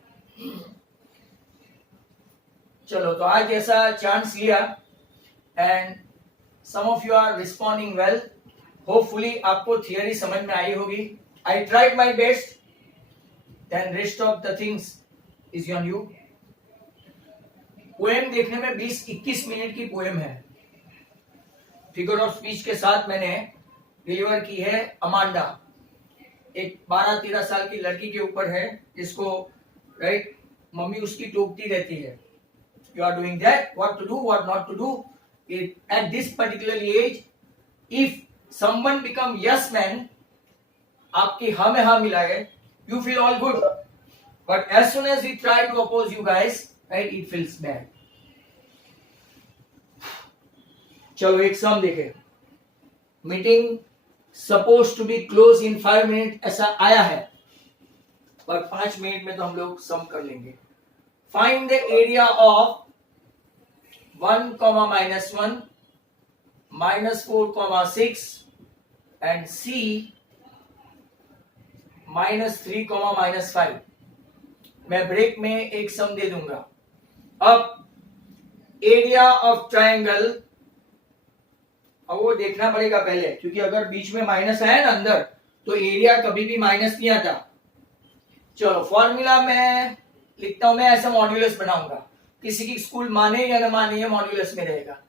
चलो, तो आज ऐसा चांस लिया and some of you are responding well. Hopefully आपको थियरी समझ में आई होगी। I tried my best, then rest of the things is on you. Poem देखने में 20-21 मिनट की पोएम है, फिगर ऑफ स्पीच के साथ मैंने डिलीवर की है। अमांडा, एक 12-13 साल की लड़की के ऊपर है, जिसको राइट मम्मी उसकी टोकती रहती है, you are doing that, what to do, what not to do. At this particular age if someone become yes man, आपकी हाँ में हाँ मिलाए, you feel all good, but as soon as we try to oppose you guys, right, it feels bad. चलो एक sum देखें। Meeting suppose to be close in 5 minute ऐसा आया है, पर 5 मिनट में तो हम लोग सम कर लेंगे। Find the area of 1, -1, -4, 6 and C -3, -5। मैं ब्रेक में एक सम दे दूंगा। अब एरिया ऑफ ट्रायंगल, अब वो देखना पड़ेगा पहले, क्योंकि अगर बीच में माइनस आया ना अंदर, तो एरिया कभी भी माइनस नहीं आता। चलो फॉर्मूला मैं लिखता हूं, मैं ऐसा मॉड्यूलस बनाऊंगा, किसी की स्कूल माने या ना माने ये मॉड्यूलस में रहेगा।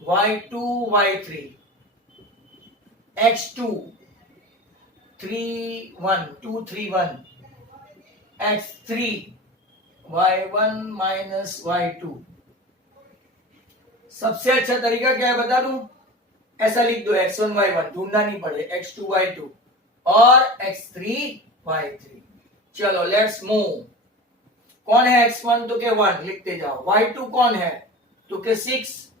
y2 y3 x2 3 1 2 3 1 x3 y1 minus y2। सबसे अच्छा तरीका क्या है बता दूं? ऐसा लिख दो, x1 y1, ढूंढना नहीं पड़े, x2 y2 और x3 y3। चलो लेट्स मूव। कौन है x1? तो के 1 लिखते जाओ। y2 कौन है? तो के 6।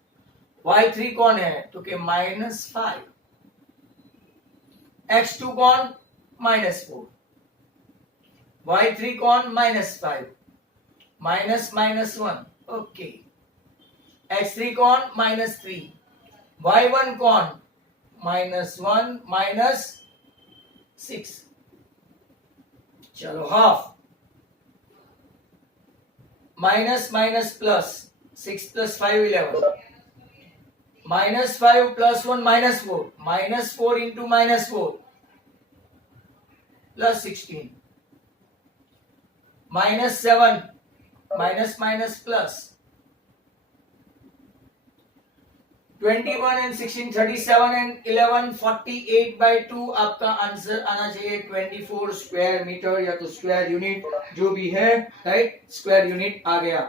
y3 कौन है? तो के -5। x2 कौन? -4। y3 कौन? -5। -1। ओके। x3 कौन? -3। y1 कौन? -1 -6। चलो half. Minus minus plus, 6 + 5 11। -5 + 1 -4, -4 into -4 plus 16। -7 minus plus 21 and 16 37 and 11 48/2। आपका आंसर आना चाहिए 24 स्क्वायर मीटर या तो स्क्वायर यूनिट, जो भी है, राइट, स्क्वायर यूनिट आ गया।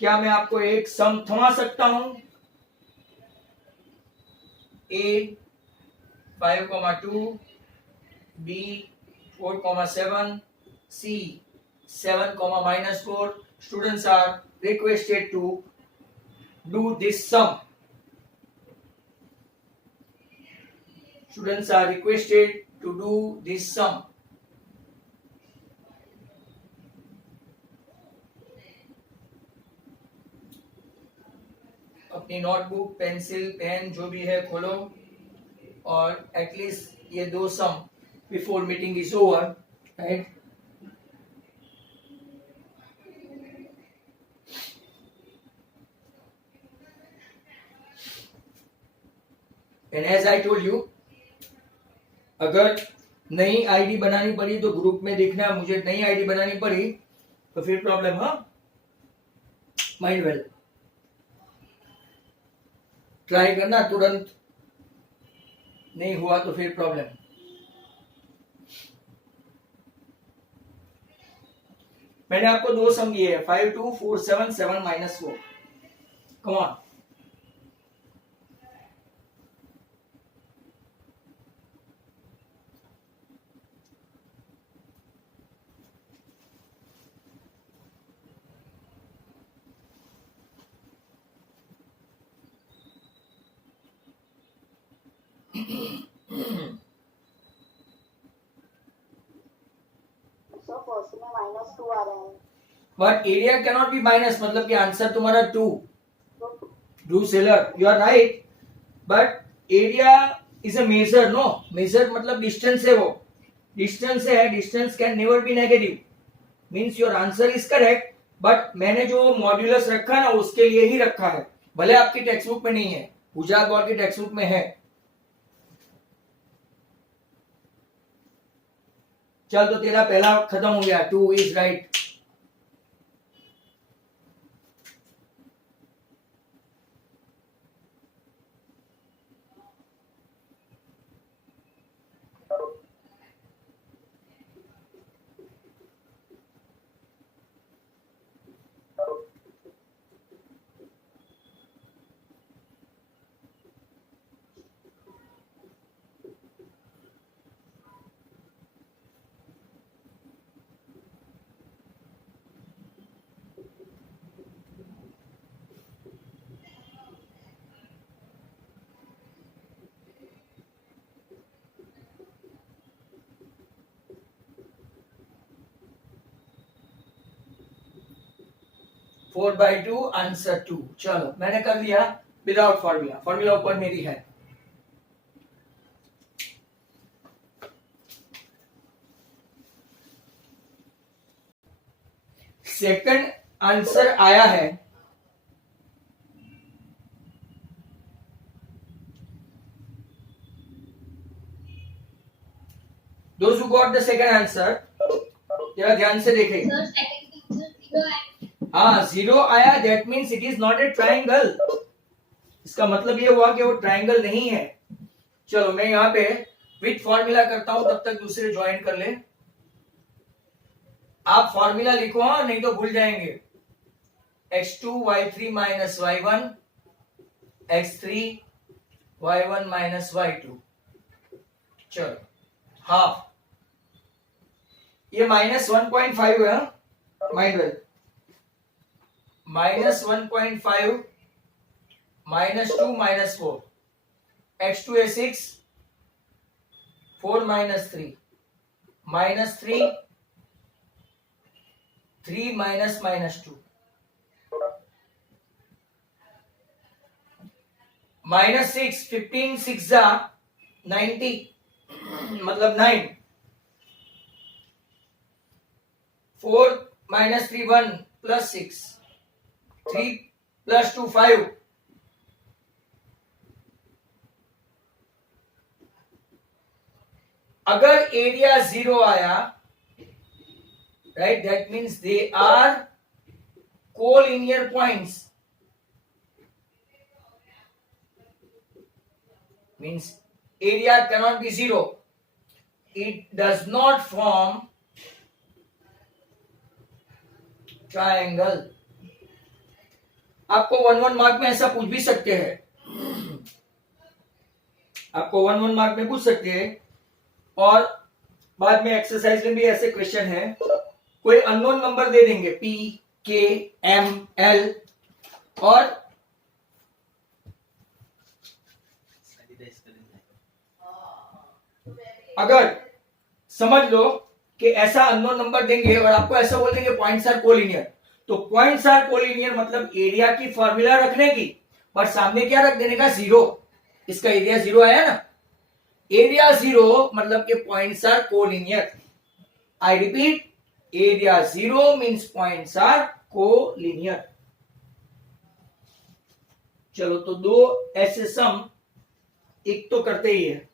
क्या मैं आपको एक सम थमा सकता हूं? A 5,2, B 4,7, C 7, -4। Students are requested to do this sum. Students are requested to do this sum. अपनी नोटबुक, पेंसिल, पेन जो भी है खोलो और एटलीस्ट ये 2 sum before meeting is over, right. And as I told you, अगर नई ID बनानी पड़ी तो ग्रुप में देखना, मुझे नई आईडी बनानी पड़ी तो फिर प्रॉब्लम। हाँ, माइंड वेल, ट्राई करना, तुरंत नहीं हुआ तो फिर प्रॉब्लम। मैंने आपको 2 सम दिए हैं, 5 2 4 7 7 -4। Come on. सो फर्स्ट में -2 आ रहे हैं। But area can not be minus, मतलब कि आंसर तुम्हारा 2। तो ड्रू सेलर, you are right, but area is a measure. No, measure मतलब डिस्टेंस है, वो डिस्टेंस है, distance can never be negative, means your answer is correct. But मैंने जो मॉड्यूलस रखा ना उसके लिए ही रखा है, भले आपकी टेक्स्ट बुक में नहीं है, गुजरात बोर्ड की टेक्स्ट बुक में है। चल, तो तेरा पहला खत्म हो गया, 2 is right. Four by two, answer 2। चलो, मैंने कर दिया विदाउट फॉर्मूला, फॉर्मूला ऊपर मेरी है। सेकंड आंसर आया है, those who got the second answer, जरा ध्यान से देखें। हाँ, 0 आया, that means it is not a triangle. इसका मतलब ये हुआ कि वो ट्राइंगल नहीं है। चलो, मैं यहाँ पे विथ फॉर्मूला करता हूं, तब तक दूसरे ज्वाइन कर ले। आप फॉर्मूला लिखो, हाँ, नहीं तो भूल जाएंगे। x2 y3 minus y1, x3 y1 minus y2। चलो, हाफ, ये -1.5 है, माइंड वेल, -1.5 -2 -4, x2 है 6, 4 -3 -3, 3 -2, -6, 15 6 जा 90, मतलब 9, 4 -3 1 प्लस 6, 3 + 2 5, अगर एरिया 0 आया, right, that means they are collinear points, means area cannot be 0, it does not form triangle। आपको 1 मार्क में ऐसा पूछ भी सकते हैं, आपको 1 मार्क में पूछ सकते हैं, और बाद में एक्सरसाइज में भी ऐसे क्वेश्चन है, कोई अननोन नंबर दे देंगे, P K M L, और अगर समझ लो कि ऐसा अननोन नंबर देंगे और आपको ऐसा बोल देंगे पॉइंट्स आर कोलिनियर, तो पॉइंट्स आर कोलिनियर मतलब एरिया की फॉर्मूला रखने की, पर सामने क्या रख देने का, 0। इसका एरिया 0 आया ना, एरिया 0 मतलब कि points are collinear. I repeat, area 0 means points are collinear. चलो, तो 2 ऐसे सम, एक तो करते ही है।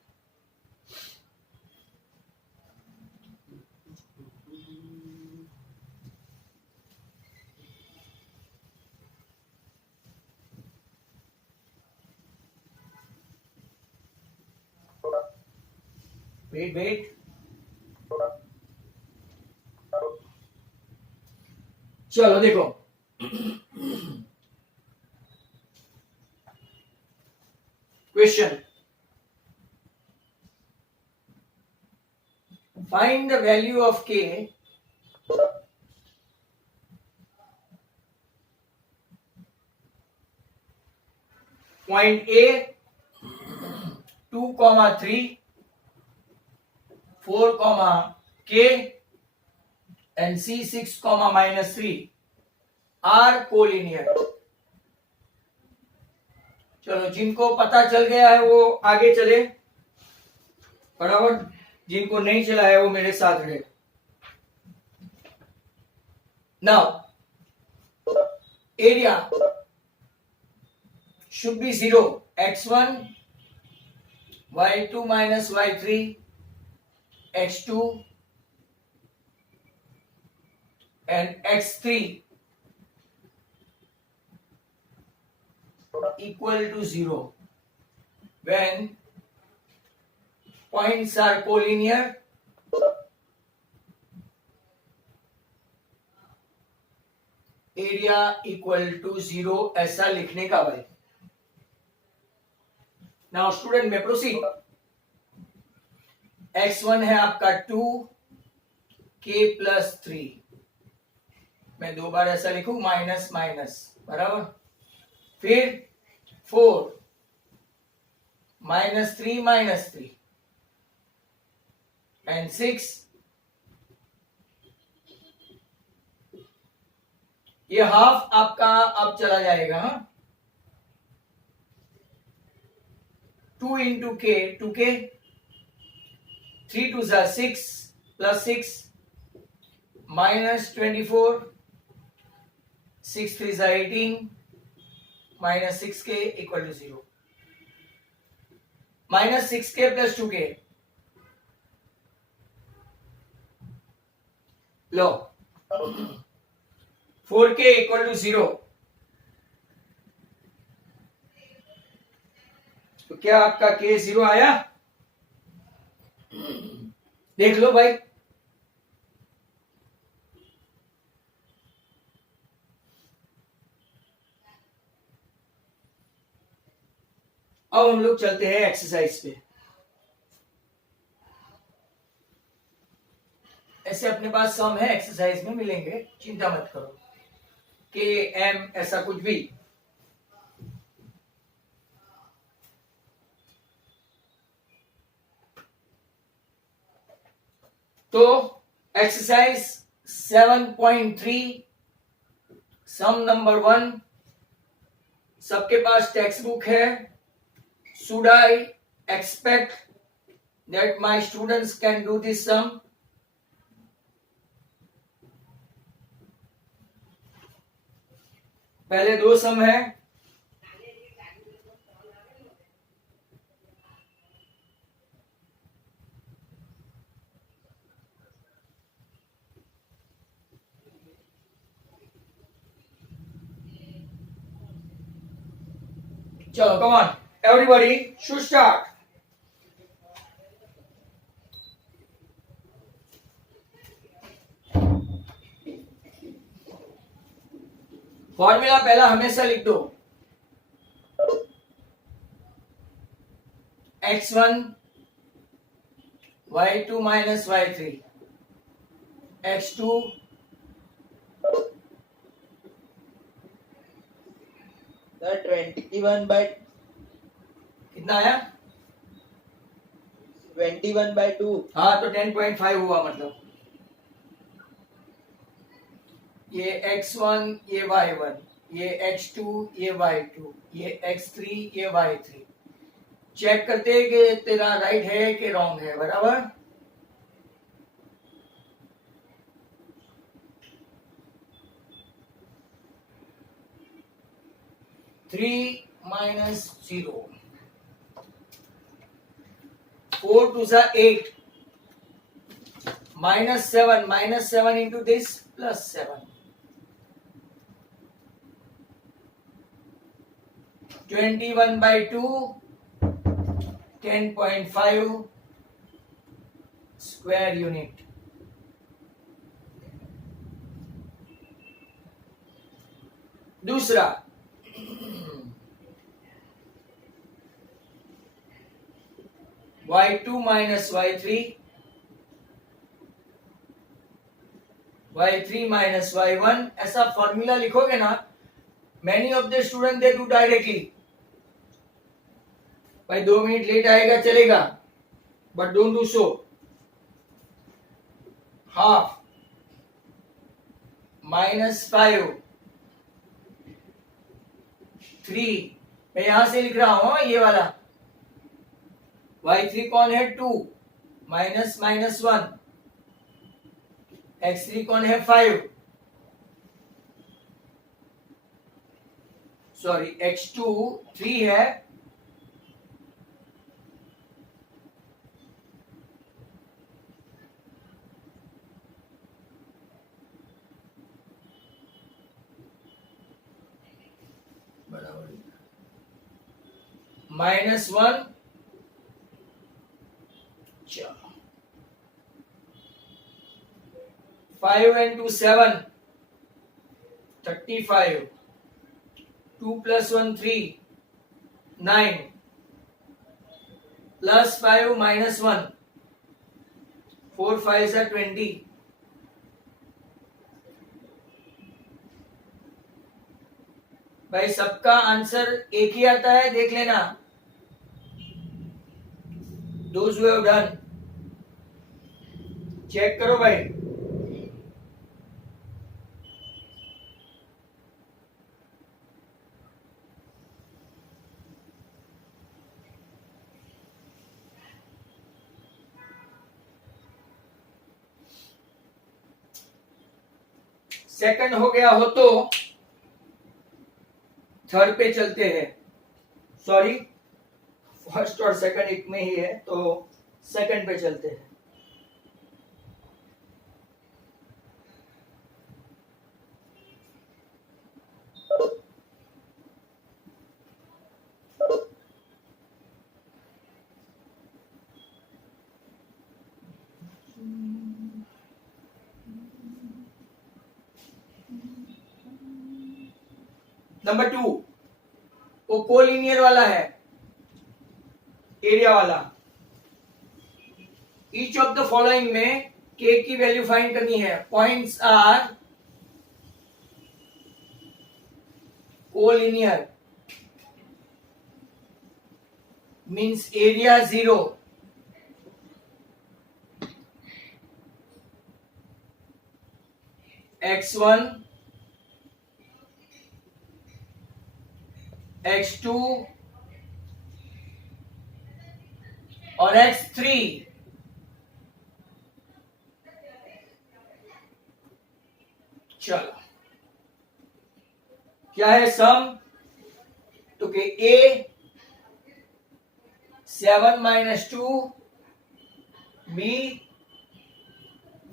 वेट चलो देखो, question, find the value of k point A 2,3 4, k and C 6, -3 are collinear. चलो, जिनको पता चल गया है वो आगे चले, बराबर। जिनको नहीं चला है वो मेरे साथ रहे। Now area should be 0, x1 y2 minus y3 x2 and x3 equal to 0 when points are collinear area equal to 0 ऐसा लिखने का भाई। नाउ स्टूडेंट में प्रोसीड। x1 है आपका 2 k प्लस 3, मैं 2 बार ऐसा लिखूं, माइनस माइनस, बराबर। फिर 4 -3 एंड 6, ये हाफ आपका अब चला जाएगा 2 इंटू के 2k, 3 2 6 plus 6 -24, 6 3 18 minus 6k equal to 0, -6k plus 2k, लो 4k इक्वल टू 0। तो क्या आपका k 0 आया? देख लो भाई, अब हम लोग चलते हैं एक्सरसाइज पे। ऐसे अपने पास सम है, एक्सरसाइज में मिलेंगे, चिंता मत करो। के एम ऐसा कुछ भी। तो एक्सरसाइज 7.3 सम नंबर 1, सबके पास टेक्स्ट बुक है। Should I expect that my students can do this sum? पहले 2 सम है, चलो come on everybody should start. Formula पहला हमेशा लिख दो, x1 y2 minus y3 x2 sir 21/, कितना आया? 21/2। हाँ, तो 10.5 हुआ, मतलब ये x1 ये y1 ये x2 ये y2 ये x3 ये y3। चेक करते हैं कि तेरा राइट है कि रॉन्ग है, बराबर। Three minus 0, 4 2 8, -7 into this plus 7, 21/2, 10.5, square unit. दूसरा, y2 minus y3, y3 minus y1, ऐसा फॉर्मूला लिखोगे ना, many of the student they do directly. भाई 2 मिनट लेट आएगा चलेगा, but don't do so. Half minus 5 3, मैं यहां से लिख रहा हूं ये वाला। y3 कौन है 2 माइनस माइनस 1, x3 कौन है 5, सॉरी x2 3 है, minus 1, 5 and 2 7, 35, 2 plus 1 3, 9, plus 5 minus 1, 4 5s are 20, भाई सबका आंसर एक ही आता है, देख लेना। Those who have done, check करो भाई। सेकंड हो गया हो तो थर्ड पे चलते हैं। सॉरी, फर्स्ट और सेकंड एक में ही है, तो सेकंड पे चलते हैं। नंबर 2 वो कोलिनियर वाला है, एरिया वाला। ईच ऑफ द फॉलोइंग में के की वैल्यू फाइंड करनी है। Points are collinear means area 0, x1 x2 और x3। चलो क्या है सम, तो कि a 7 minus 2, b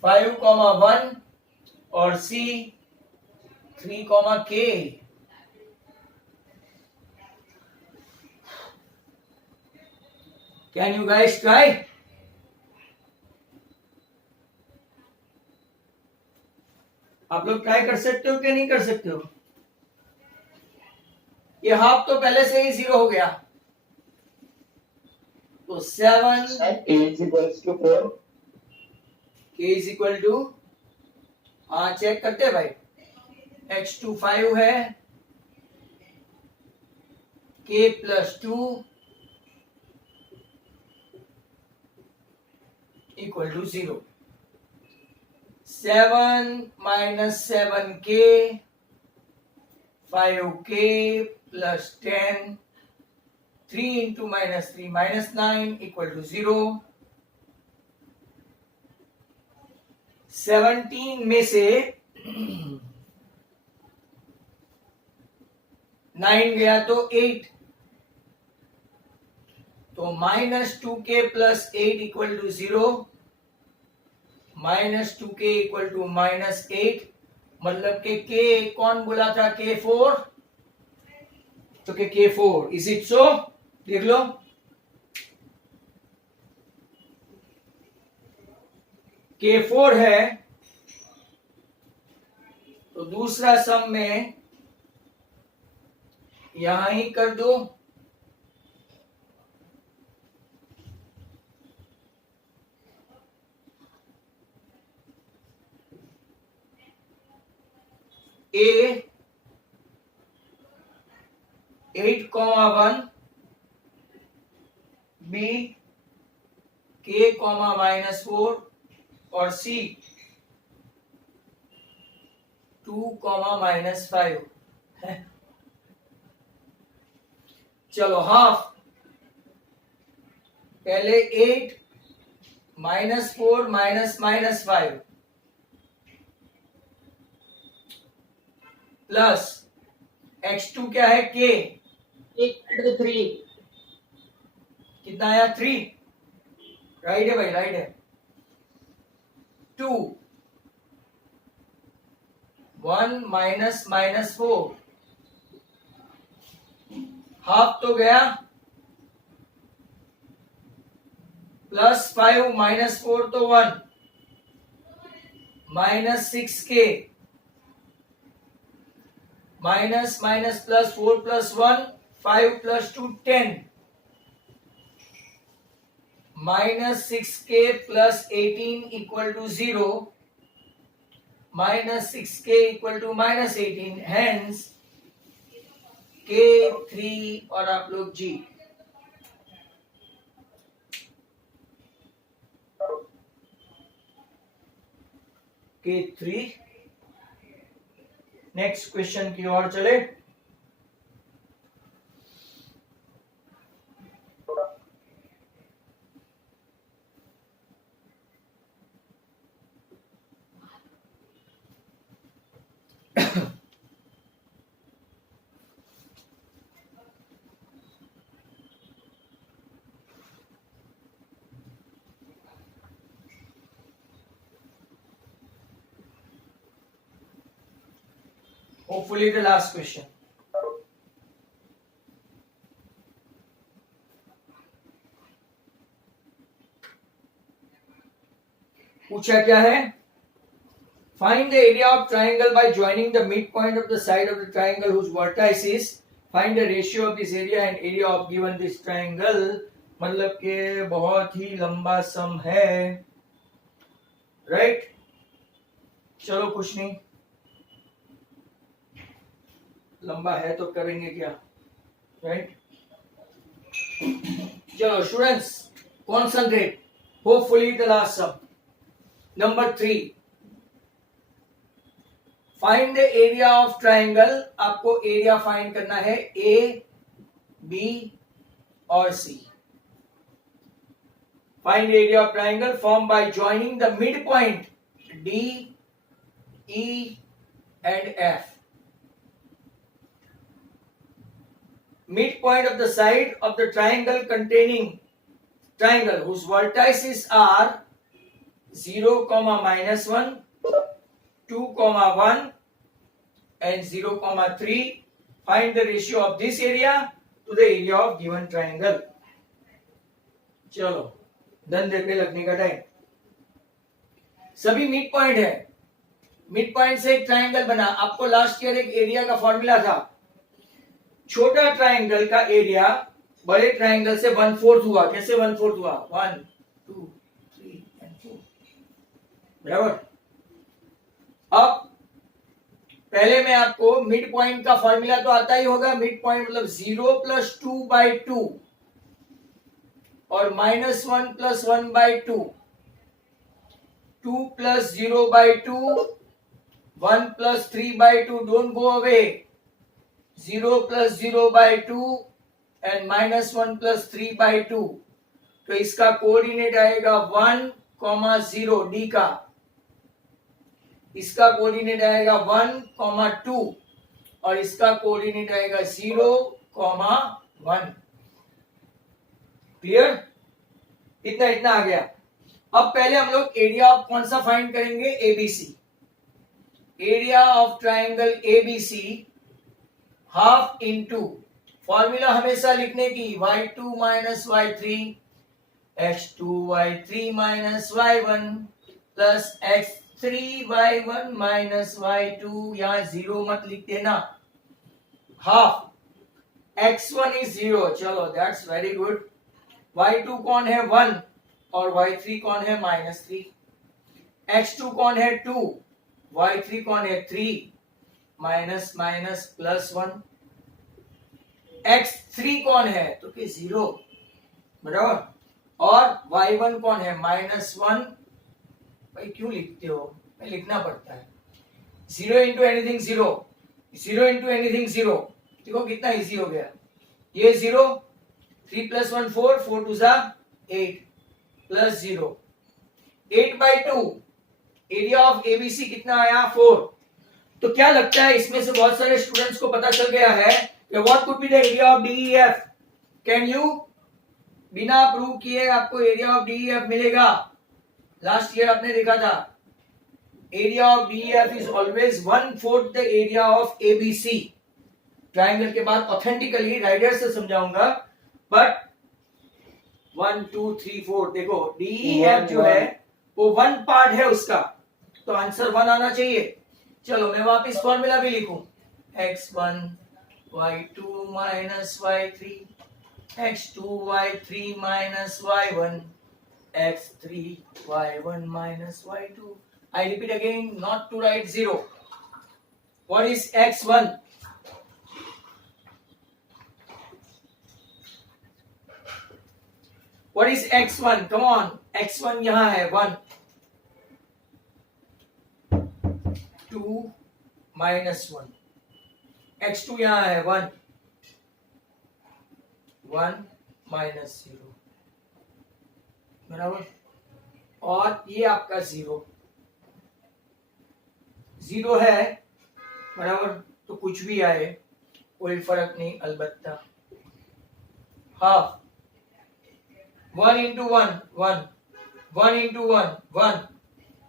5, 1 और c 3, k। Can you guys try? आप लोग ट्राई कर सकते हो कि नहीं कर सकते हो? ये हाफ तो पहले से ही 0 हो गया, तो 7 k is equals to 4, k is equal to, हाँ चेक करते हैं भाई। x2 5 है, k plus 2 equal to 0। 7 minus 7k, 5k plus 10, 3 into minus 3 minus 9 equal to 0। 17 में से 9 गया तो 8, तो minus 2k plus 8 equal to 0, minus 2k equal to minus 8, मतलब के k कौन बोला था, k4, तो के k4। Is it so? देख लो K4 है, तो दूसरा सम में यहां ही कर दो। A 8,1, B K, -4 और C 2, -5 है। चलो हाफ, पहले 8 -4 -5 प्लस x2 क्या है, k, 3 कितना आया, 3, राइट है भाई, राइट है। 2 1 -4 हाफ तो गया, +5 -4 तो 1, -6k, minus +4 + 1 5 + 2 10, -6k + 18 = 0, -6k = -18, hence K3 और आप लोग G। K3। नेक्स्ट क्वेश्चन की ओर चले। Hopefully the last question. पूछा क्या है, find the area of triangle by joining the midpoint of the side of the triangle whose vertices, find the ratio of this area and area of given this triangle। मतलब के बहुत ही लंबा सम है, right. चलो कुछ नहीं, लंबा है तो करेंगे क्या, राइट। चलो students concentrate, hopefully the last sum. Number 3, find the area of triangle. आपको एरिया फाइंड करना है ए, बी और C. Find area of triangle form by joining the mid point D, E and F. Midpoint of the side of the triangle containing triangle whose vertices are 0, -1, 2, 1 and 0, 3. Find the ratio of this area to the area of given triangle। चलो धंधे पे लगने का time. सभी mid point है, mid point से एक triangle बना। आपको लास्ट ईयर एक एरिया का फॉर्मूला था, छोटा ट्राइंगल का एरिया बड़े ट्राइंगल से 1/4 हुआ। कैसे 1/4 हुआ, 1 2 3 and 4, बराबर। अब पहले मैं आपको मिड पॉइंट का फॉर्मूला तो आता ही होगा। मिड पॉइंट मतलब 0 + 2/2 और -1 + 1/2, 2 + 0/2, 1 + 3/2, डोंट गो अवे, 0 + 0/2 एंड -1 + 3/2। तो इसका कोऑर्डिनेट आएगा 1, 0 डी का, इसका कोऑर्डिनेट आएगा 1, 2 और इसका कोऑर्डिनेट आएगा 0, 1। क्लियर, इतना आ गया। अब पहले हम लोग एरिया ऑफ कौन सा फाइंड करेंगे, ABC. Area of triangle ABC half into, formula हमेशा लिखने की, y2 - y3 x2 y3 - y1 plus x3y1 minus y2, यहाँ 0 मत लिख देना, हाफ x1 इज 0, चलो दैट्स वेरी गुड। y2 कौन है 1 और y3 कौन है -3, x2 कौन है 2, y3 कौन है 3, माइनस माइनस प्लस 1, x3 कौन है तो कि 0 बराबर, और y1 कौन है -1, भाई क्यों लिखते हो, मैं लिखना पड़ता है, 0 इंटू एनीथिंग 0, 0 इंटू एनीथिंग 0, देखो कितना इजी हो गया, ये 0, 3 + 1 4, 4 2 8 प्लस 0, 8/2, एरिया ऑफ एबीसी कितना आया 4। तो क्या लगता है इसमें से बहुत सारे स्टूडेंट्स को पता चल गया है कि what could be the area of DEF, can you, बिना प्रूव किए आपको एरिया ऑफ डीईएफ मिलेगा, लास्ट ईयर आपने देखा था, area of DEF is always 1/4 the area of ABC, triangle के बाद ऑथेंटिकली राइडर से समझाऊंगा, बट 1 2 3 4 देखो डीईएफ जो है वो 1 पार्ट है उसका, तो आंसर 1 आना चाहिए। चलो मैं वापस फॉर्मूला भी लिखूं, x1 y2 minus y3, x2 y3 minus y1, x3 y1 minus y2। I repeat again, not to write 0. What is x1? What is x1? Come on, x1 यहां है 1, 2 माइनस 1, x2 यहां है 1, 1 माइनस 0 बराबर, और ये आपका 0 है बराबर, तो कुछ भी आए कोई फर्क नहीं, अलबत्ता half 1 into 1 1, 1 into 1 1,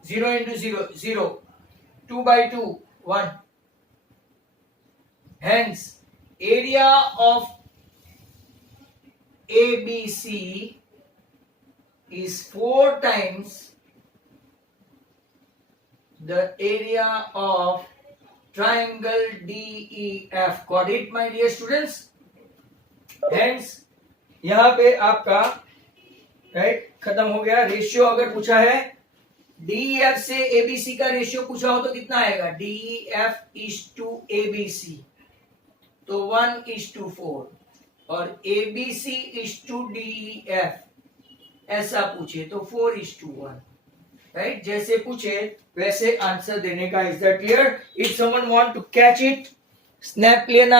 0 into 0 0, 2/2 1, hence area of ABC is 4 times the area of triangle DEF. Got it my dear students? Hence यहां पे आपका राइट खत्म हो गया। रेशियो अगर पूछा है डीईएफ से एबीसी का रेशियो पूछा हो तो कितना आएगा, डीईएफ इज टू एबीसी तो 1:4, और एबीसी इज टू डीईएफ ऐसा पूछे तो 4:1, राइट, जैसे पूछे वैसे आंसर देने का। Is that clear? If someone want to catch it, snap लेना